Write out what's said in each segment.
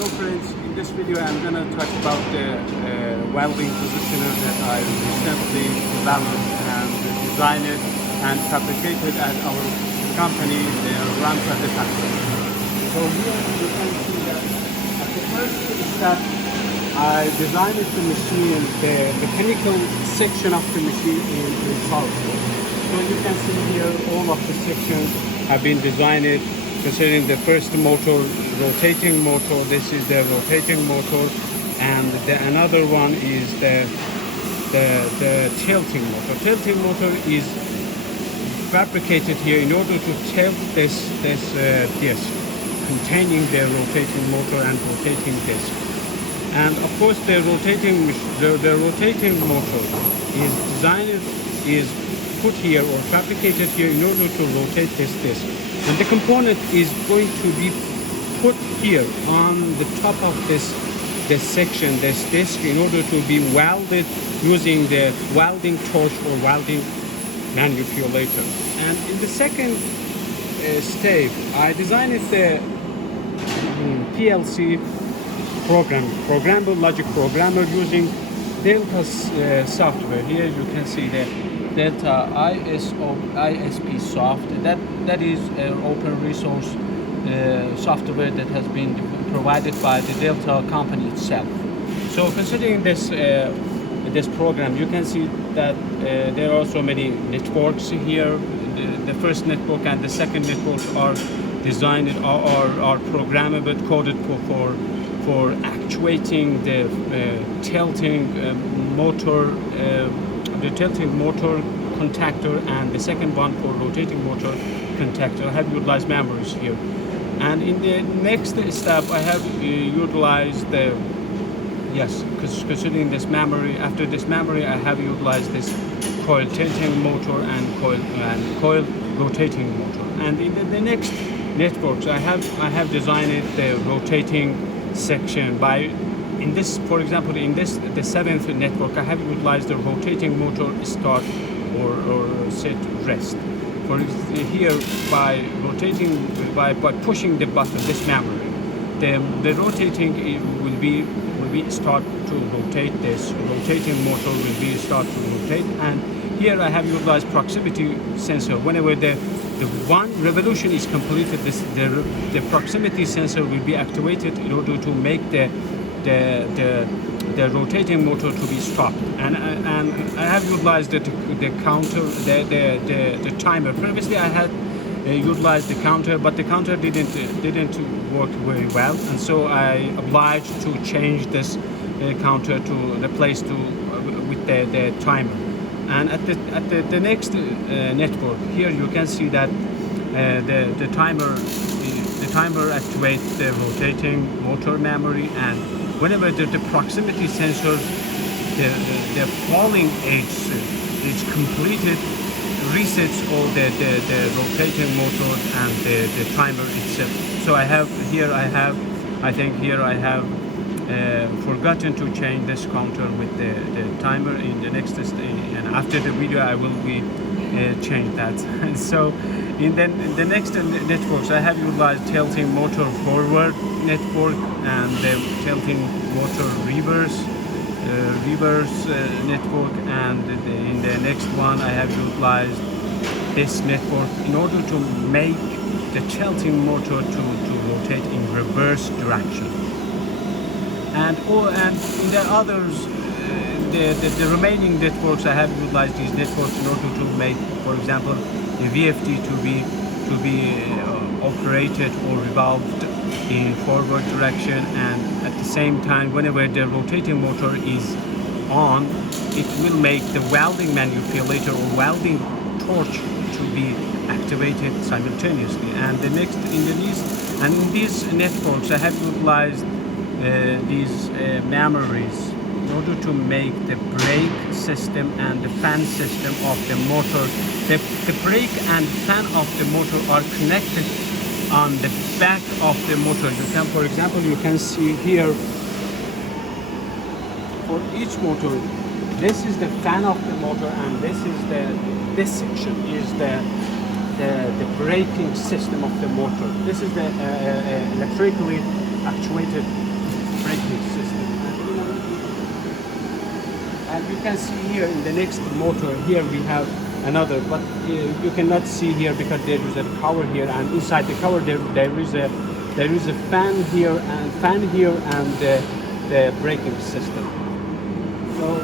Hello friends, in this video I'm going to talk about the welding positioner that I recently developed and designed and fabricated at our company, Ramsa Defense. So here you can see that at the first step I designed the machine, the mechanical section of the machine in solid. So you can see here all of the sections have been designed considering the first motor, rotating motor. This is the rotating motor, and another one is the tilting motor. Tilting motor is fabricated here in order to tilt this disc containing the rotating motor and rotating disc. And of course the rotating motor is designed, is put here or fabricated here in order to rotate this disc. And the component is going to be put here on the top of this section, this disc, in order to be welded using the welding torch or welding manipulator. And in the second step, I designed the PLC programmable logic programmer using Delta software. Here you can see the Delta ISP soft. That is an open resource software that has been provided by the Delta company itself. So considering this program, you can see that there are also many networks here. The first network and the second network are designed are programmable, coded for actuating the tilting motor. The tilting motor contactor, and the second one for rotating motor contactor. I have utilized memories here. And in the next step, I have utilized considering this memory, after this memory, I have utilized this coil tilting motor and coil rotating motor. And in the next networks, I have designed the rotating section by. In this, for example, the seventh network, I have utilized the rotating motor start or set rest. For here, by pushing the button, this memory, the rotating will be start to rotate. This rotating motor will be start to rotate. And here I have utilized proximity sensor. Whenever the one revolution is completed, the proximity sensor will be activated in order to make the rotating motor to be stopped, and I have utilized the counter, the timer. Previously I had utilized the counter, but the counter didn't work very well, and so I obliged to change this counter to replace with the timer. And at the next network, here you can see that the timer activates the rotating motor memory, and whenever the proximity sensor, the falling edge is completed, resets all the rotating motor and the timer itself. So I have forgotten to change this counter with the timer in the next stage, and after the video I will be change that. And so in the next networks, I have utilized tilting motor forward network and the tilting motor reverse network, and in the next one I have utilized this network in order to make the tilting motor to rotate in reverse direction. And in the others, the remaining networks, I have utilized these networks in order to make, for example, the VFD to be operated or revolved in forward direction, and at the same time, whenever the rotating motor is on, it will make the welding manipulator or welding torch to be activated simultaneously. And in these networks, I have utilized these memories in order to make the brake system and the fan system of the motor. The brake and fan of the motor are connected on the back of the motor. You can, for example, you can see here for each motor, this is the fan of the motor, and this section is the braking system of the motor. This is the electrically actuated braking system. And you can see here in the next motor, here we have another, but you cannot see here because there is a cover here, and inside the cover there is a fan here and the braking system. So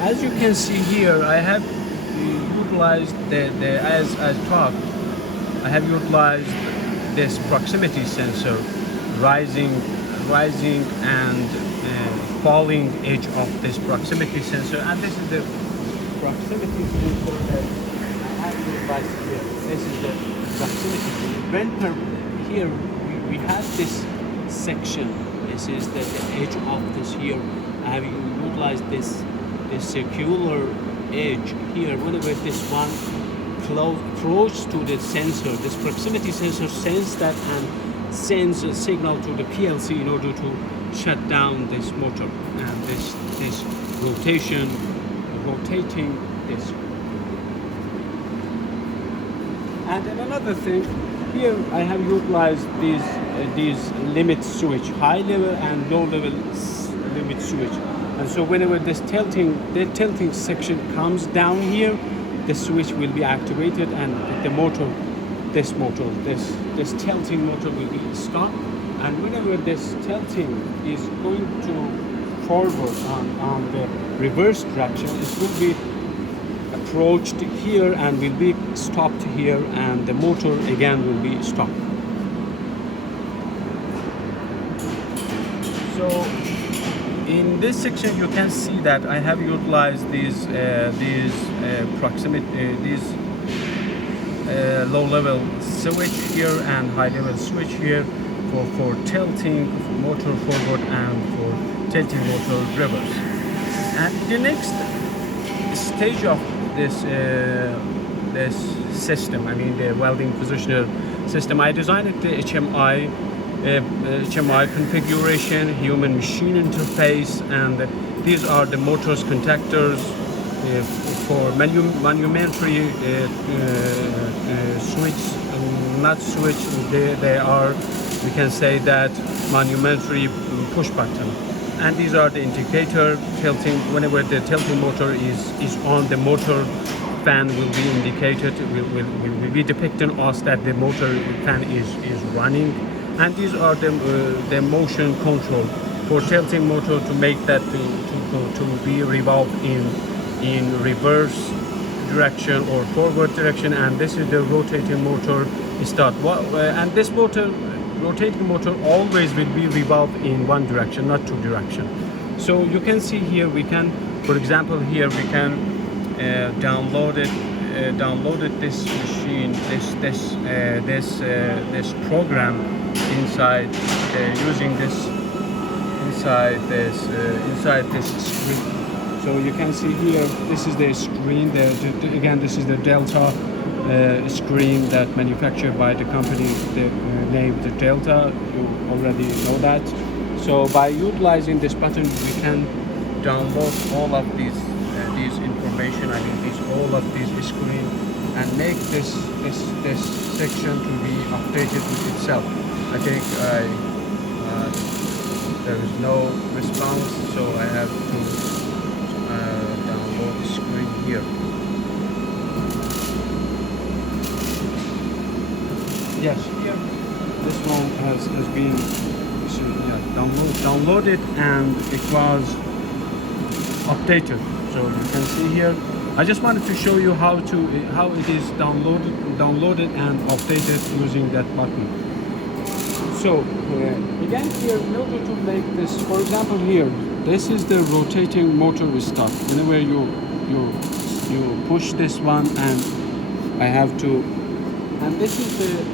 as you can see here, I have utilized as talked, I have utilized this proximity sensor, rising and falling edge of this proximity sensor, and this is the proximity sensor that I have utilized here. This is the proximity sensor. When here we have this section, this is the edge of this here. I have utilized this circular edge here. Whenever this one close to the sensor, this proximity sensor senses that and sends a signal to the PLC in order to shut down this motor and this rotating this. And then another thing, here I have utilized these limit switch, high level and low level limit switch. And so whenever the tilting section comes down here, the switch will be activated and this tilting motor will be stopped. And whenever this tilting is going to forward on the reverse direction, it will be approached here and will be stopped here, and the motor again will be stopped. So in this section you can see that I have utilized these low-level switch here and high-level switch here for tilting motor forward and for tilting motor reverse. And the next stage of this system, I mean the welding positioner system, I designed the HMI configuration, human machine interface, and these are the motors contactors for manumetry switch, not switch, they are, we can say that, manumetry push button. And these are the indicator tilting. Whenever the tilting motor is on, the motor fan will be indicated, will be depicting us that the motor fan is running. And these are the motion control for tilting motor to make that to be revolved in reverse direction or forward direction. And this is the rotating motor start. And this rotating motor always will be revolved in one direction, not two direction. So you can see here, we can, for example, here we can downloaded this machine, this program inside using this inside this screen. So you can see here, this is the screen. Again, this is the Delta screen that manufactured by the company named the Delta. You already know that. So by utilizing this button, we can download all of these information. I mean, all of these screen, and make this section to be updated with itself. I think there is no response, so I have to download the screen here. Yes, here this one has been downloaded and it was updated. So you can see here. I just wanted to show you how it is downloaded and updated using that button. So again here, in order to make this, for example here, this is the rotating motor stop. Whenever you push this one, and I have to, and this is the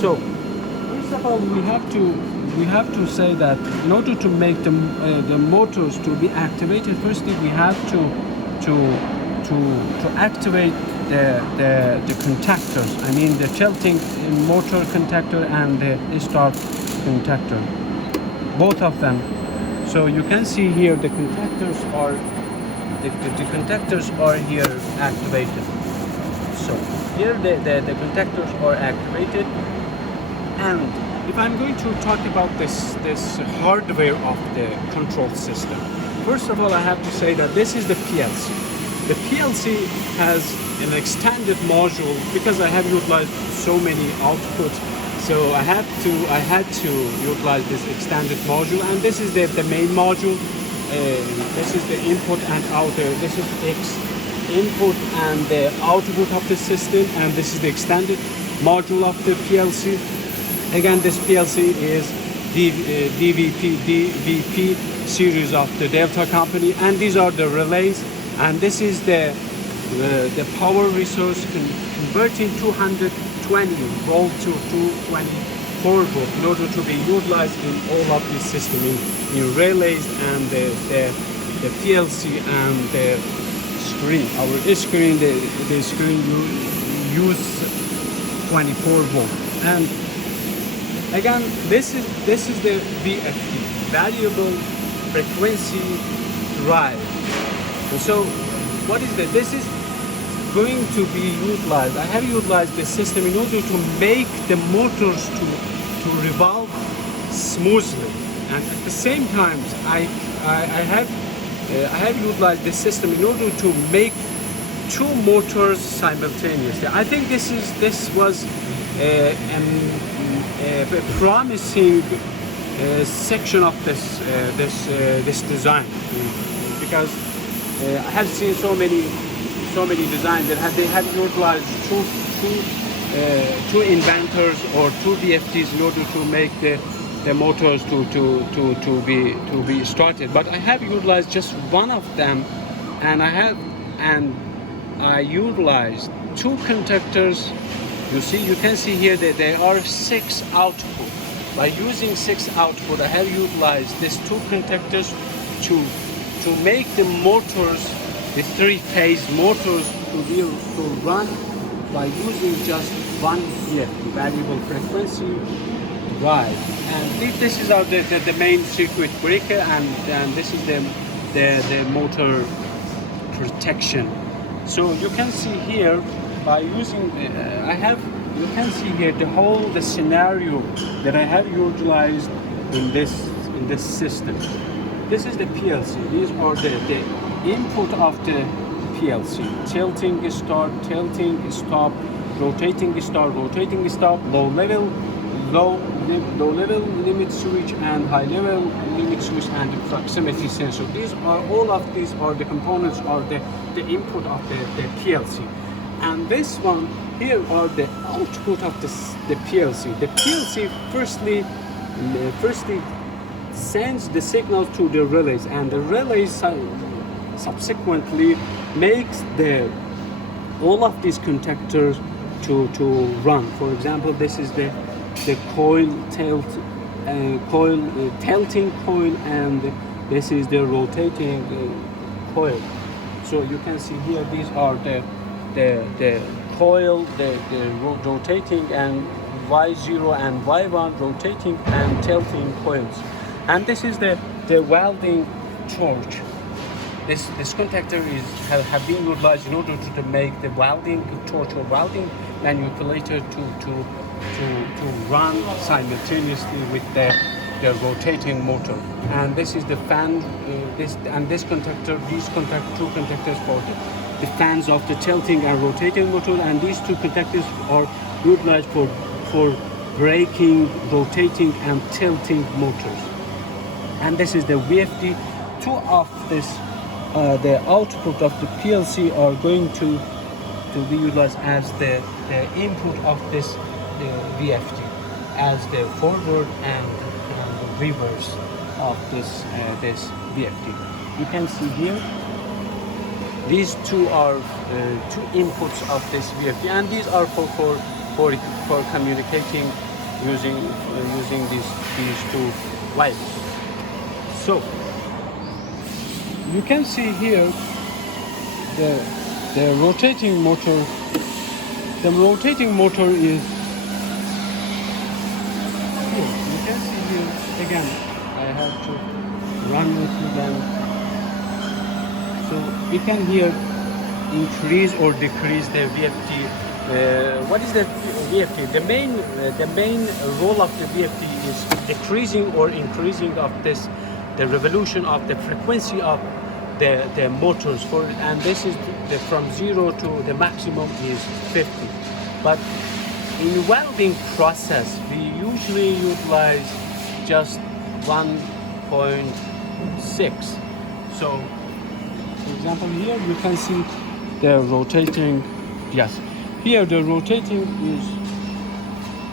So, first of all, we have to say that in order to make the motors to be activated, firstly we have to activate the contactors. I mean the tilting motor contactor and the start contactor. both of them. So you can see here the contactors are the contactors are here activated. So here the contactors are activated. And if I'm going to talk about this hardware of the control system, first of all I have to say that this is the PLC. The PLC has an extended module because I have utilized so many outputs. So I had to utilize this extended module, and this is the main module. This is the input and outer. This is X input and the output of the system, and this is the extended module of the PLC. Again, this PLC is DVP series of the Delta company, and these are the relays, and this is the power resource converting 220 volt to 224 volt in order to be utilized in all of this system in relays and the PLC and the screen. Our screen, the screen use 24 volt. And again, this is the VFD, variable frequency drive. And so what is that? This is going to be utilized. I have utilized the system in order to make the motors to revolve smoothly, and at the same time I have utilized the system in order to make two motors simultaneously. I think this was a promising section of this design, because I have seen so many designs that they have utilized two inventors or two VFDs in order to make the motors to be started. But I have utilized just one of them, and I utilized two contactors. You can see here that there are 6 output. By using 6 output, I have utilized these two contactors to make the motors, the 3-phase motors, to run by using just one VFD, variable frequency drive. And this is the main circuit breaker, and this is the motor protection. So you can see here by using you can see here the scenario that I have utilized in this system. This is the PLC. These are the input of the PLC. Tilting start, tilting stop, rotating start, rotating stop, low level limit switch, and high level limit switch, and the proximity sensor. All of these are the components, are the input of the PLC. And this one here are the output of the PLC. The PLC firstly sends the signal to the relays, and the relays subsequently makes all of these contactors to run. For example, this is the coil tilting coil, and this is the rotating coil. So you can see here these are the coil, the rotating, and Y0 and Y1 rotating and tilting coils. And this is the welding torch. This contactor have been utilized in order to make the welding torch or welding manipulator to run simultaneously with the rotating motor. And this is the fan. These two contactors for the fans of the tilting and rotating motor, and these two contactors are utilized for braking, rotating, and tilting motors. And this is the VFD. Two of this, the output of the PLC are going to be utilized as the input of this VFD, as the forward and the reverse of this VFD. You can see here these two are two inputs of this VFD, and these are for communicating using these two wires. So you can see here the rotating motor. The rotating motor is here. You can see here again. I run into them. So we can here increase or decrease the VFT. What is the VFT? The main role of the VFT is decreasing or increasing of the revolution of the frequency of the motors and this is from 0 to the maximum is 50. But in welding process, we usually utilize just 1.6. So, for example, here you can see the rotating. Yes, here the rotating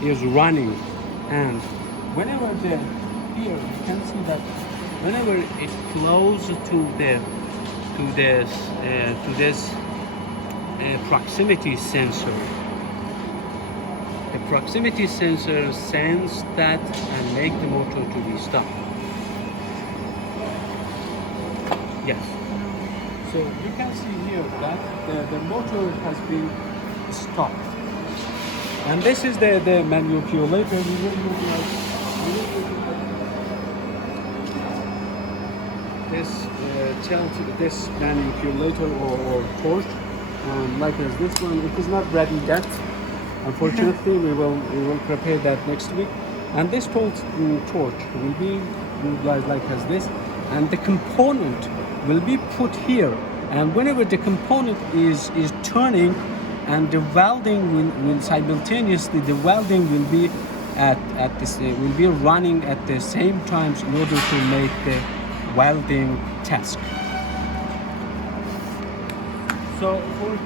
is running, and whenever here you can see that whenever it close to this proximity sensor. The proximity sensor sense that and make the motor to be stopped. Yes. So you can see here that the motor has been stopped. And this is the manipulator. We will utilize this manipulator or torch. Like as this one, it is not ready yet. Unfortunately, we will prepare that next week. And this torch will be utilized like as this, and the component will be put here. And whenever the component is turning, and the welding will simultaneously, the welding will be at this will be running at the same time in order to make the welding task. So for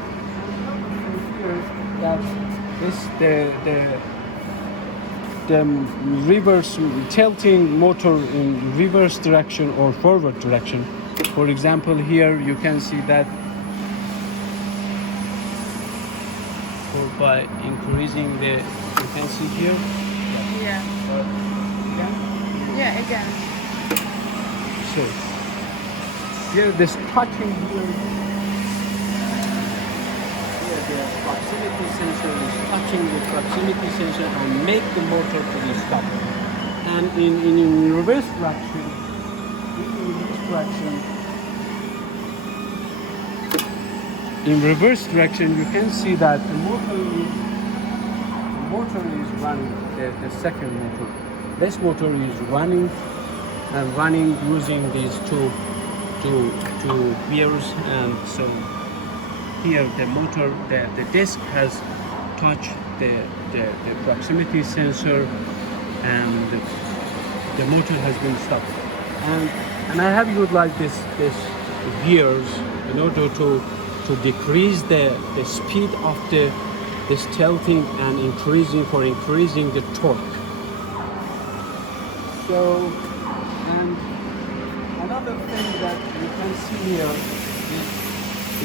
here that the reverse tilting motor in reverse direction or forward direction. For example, here you can see that by increasing the, you can see here. Yeah. Again? Yeah, again. So here this touching here the proximity sensor is touching the proximity sensor and make the motor to be stopped. And in reverse direction, in reverse direction, you can see that the motor is running, the second motor. This motor is running using these two gears, and so here the motor, the disc has touched the proximity sensor, and the motor has been stopped. And I have utilized this gears in order to decrease the speed of this tilting and increasing the torque. So, and another thing that you can see here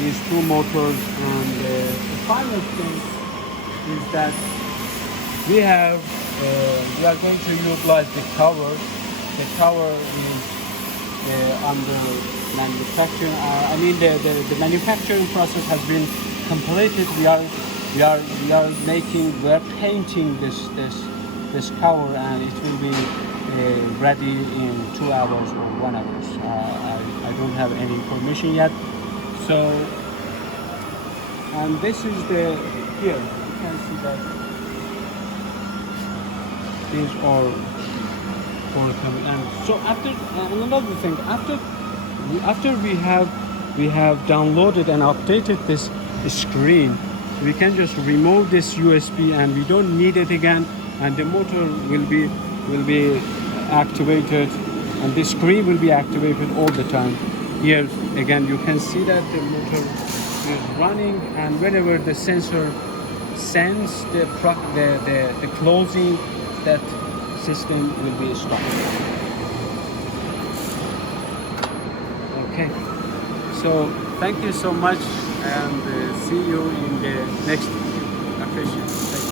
is two motors, and the final thing is that we are going to utilize the tower. The tower is under manufacturing. I mean the manufacturing process has been completed. We are painting this cover, and it will be ready in 2 hours or 1 hour. I don't have any information yet. So, and this is here you can see that these are forthcoming. And so another thing, after we have downloaded and updated this screen, we can just remove this USB and we don't need it again, and the motor will be activated, and the screen will be activated all the time. Here again you can see that the motor is running, and whenever the sensor sense the closing, that system will be stopped. Okay, so thank you so much, and see you in the next application.